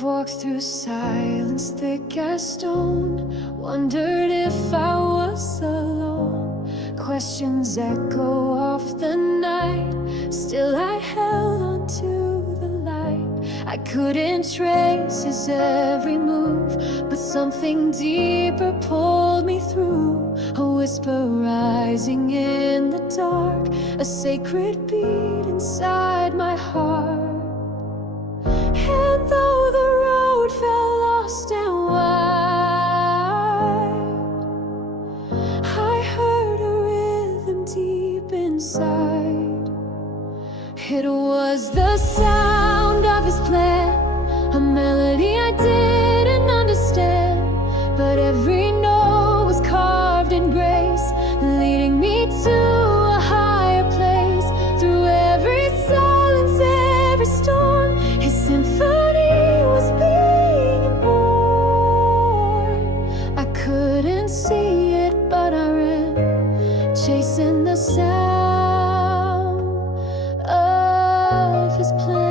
I've walked through silence thick as stone, wondered if I was alone. Questions echo off the night, still I held on to the light. I couldn't trace his every move, but something deeper pulled me through. A whisper rising in the dark, a sacred beat inside my heart. And though the road felt lost and wide, I heard a rhythm deep inside. It was the sound of his plan, a melody I didn't understand, but every note was carved in grace, leading me to a higher place. Through every silence, every storm, his symphony was being born. I couldn't see it, but I ran, chasing the sound of his plan.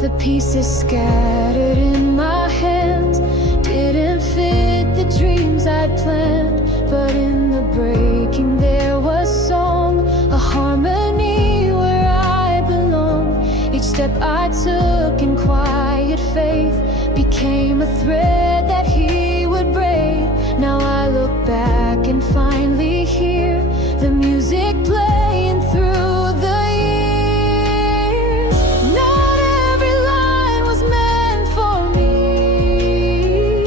The pieces scattered in my hands didn't fit the dreams I'd planned, but in the breaking there was song, a harmony where I belong. Each step I took in quiet faith became a thread that he would braid. Now I look back and finally hear the music playing through the years. Not every line was meant for me,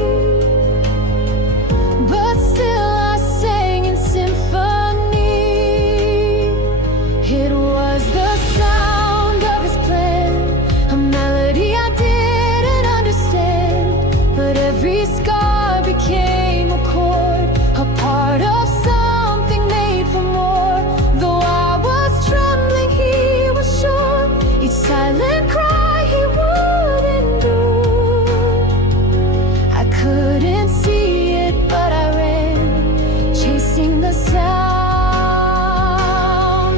but still I sang in symphony. It was the sound of his plan, a melody I didn't understand, but every scar became a chord, a part of something made for more. Though I was trembling, he was sure, each silent cry he would endure. I couldn't see it, but I ran, chasing the sound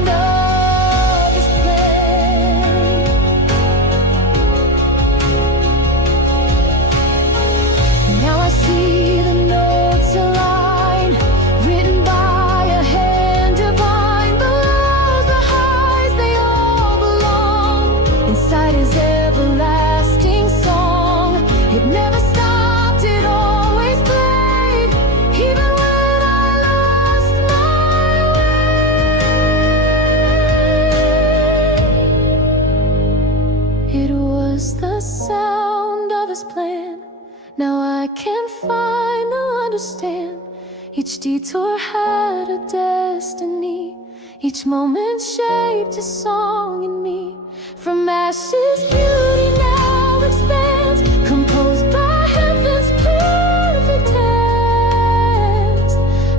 of his plan. Now I see the notes align, written by a hand divine. The lows, the highs, they all belong inside his everlasting song. It never stopped, it always played, even when I lost my way. It was the sound of his plan. Now I can finally understand. Each detour had a destiny, each moment shaped a song in me. From ashes beauty now expands, composed by heaven's perfect hands.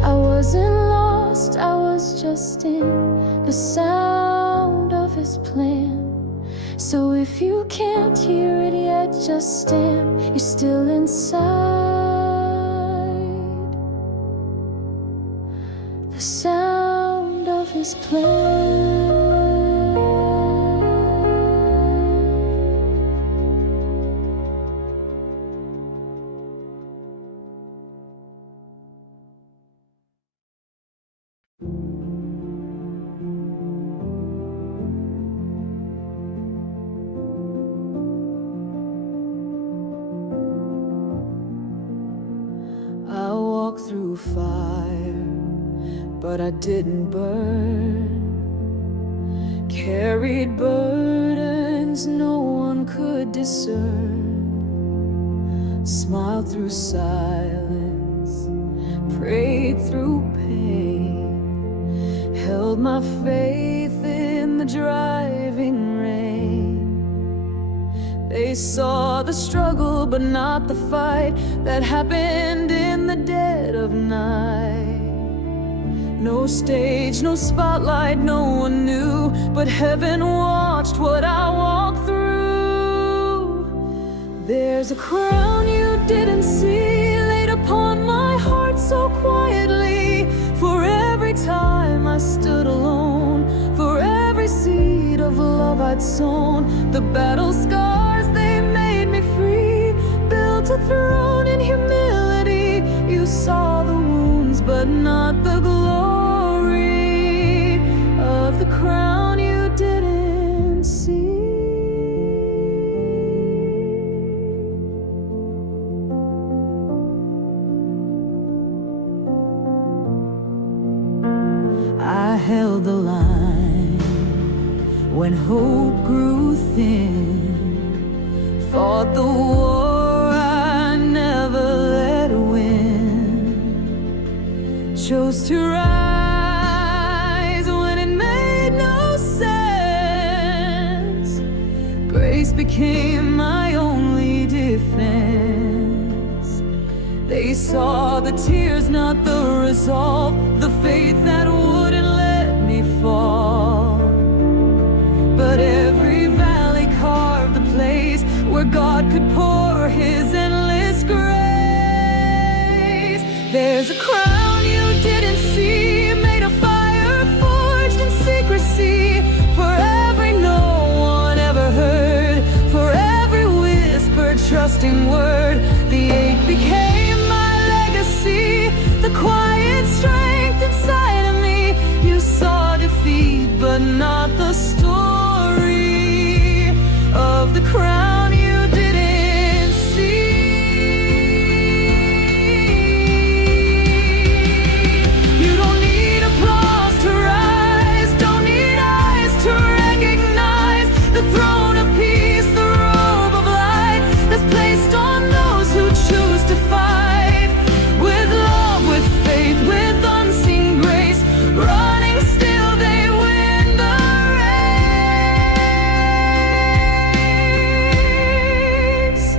I wasn't lost, I was just in the sound of his plan. So if you can't hear it yet, just stand, you're still inside the sound of his plan. I walked through fire, but I didn't burn. Carried burdens no one could discern. Smiled through silence, prayed through pain, held my faith in the driving rain. They saw the struggle, but not the fight that happened in the dead of night. No stage, no spotlight, no one knew, but heaven watched what I walked through. There's a crown you didn't see, laid upon my heart so quietly. For every time I stood alone, for every seed of love I'd sown. The battle scars, they made me free. Built a throne in humility. You saw the wounds, but not the glory of the crown you didn't see. I held the line when hope grew thin, fought the war I never let win, chose to rise when it made no sense. Grace became my only defense. They saw the tears, not the resolve, the faith that wouldn't let me fall. But every valley carved a place where God could pour His endless grace. There's a crown you didn't see, made of fire, forged in secrecy. For every no one ever heard, for every whispered, trusting word, the ache became my legacy. The quiet strength inside of me. You saw defeat, but not the story of the crown you didn't see. You don't need applause to rise, don't need eyes to recognize the throne of peace, the robe of light that's placed on those who choose to fight with love, with faith, with unseen grace. Running still, they win the race.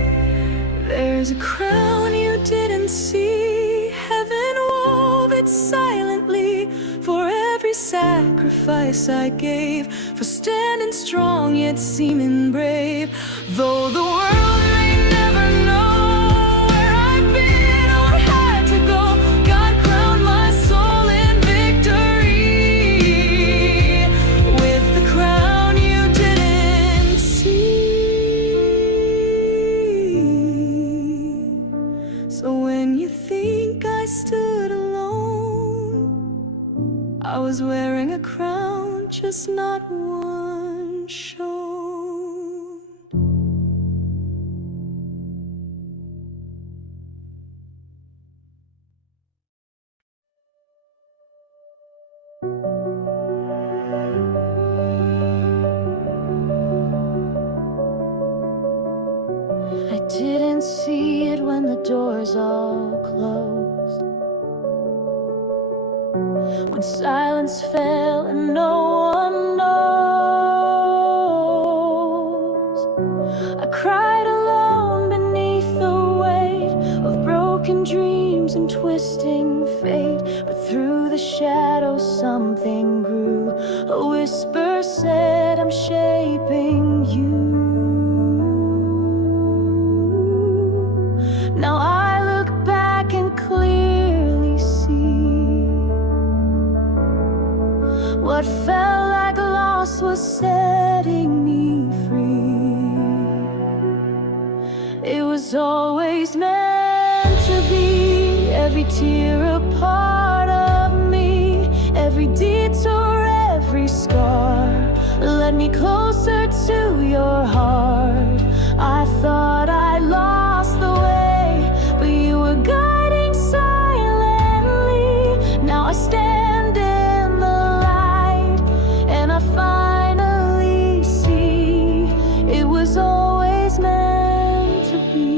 There's a crown you didn't see, heaven wove it silently. For every sacrifice I gave, for standing strong yet seeming brave. Though the world may never know where I've been or had to go, God crowned my soul in victory with the crown you didn't see. So when you think I stood alone, I was wearing a crown, just not one shone. I didn't see it when the doors all closed, when silence fell and no one knows. I cried alone beneath the weight of broken dreams and twisting fate. But through the shadows something grew. A whisper said, I'm shaping you. Now I look back and clearly see what felt like loss was setting me free. It was always meant to be. Every tear a part of me, every detour, every scar led me closer to your heart. I thought I lost the way, but you were guiding silently. Now I stand in the light and I finally see it was always meant to be.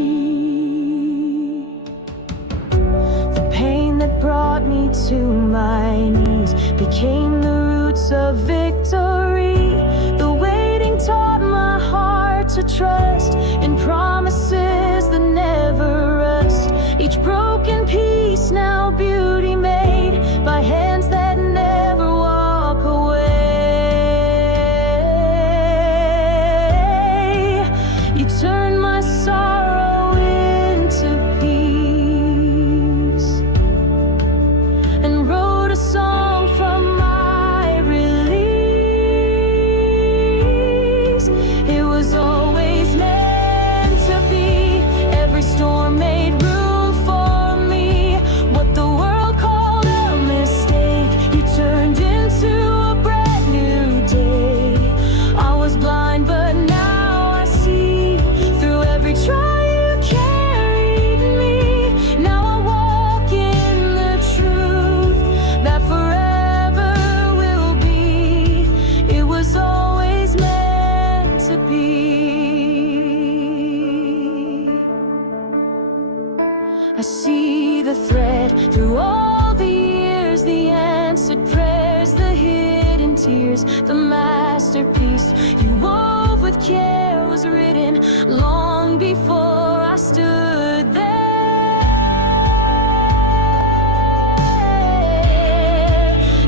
The pain that brought me to my knees became the roots of victory. The waiting taught my heart to trust in promises that never rust. Each broken piece now beauty made by hands that never walk away. You turn my sorrow into peace and wrote a song from my release. I see the thread through all the years, the answered prayers, the hidden tears. The masterpiece you wove with care was written long before I stood there.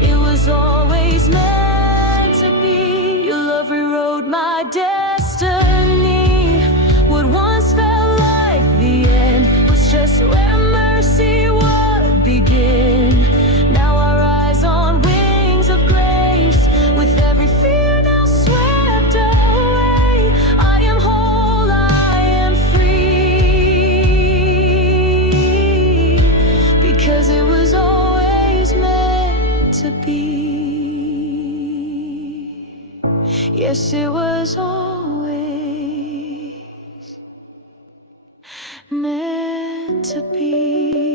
It was always meant to be. Your love rewrote my destiny. What once felt like the end was just where mercy would begin. Now I rise on wings of grace, with every fear now swept away. I am whole, I am free, because it was always meant to be. Yes, it was always meant to be.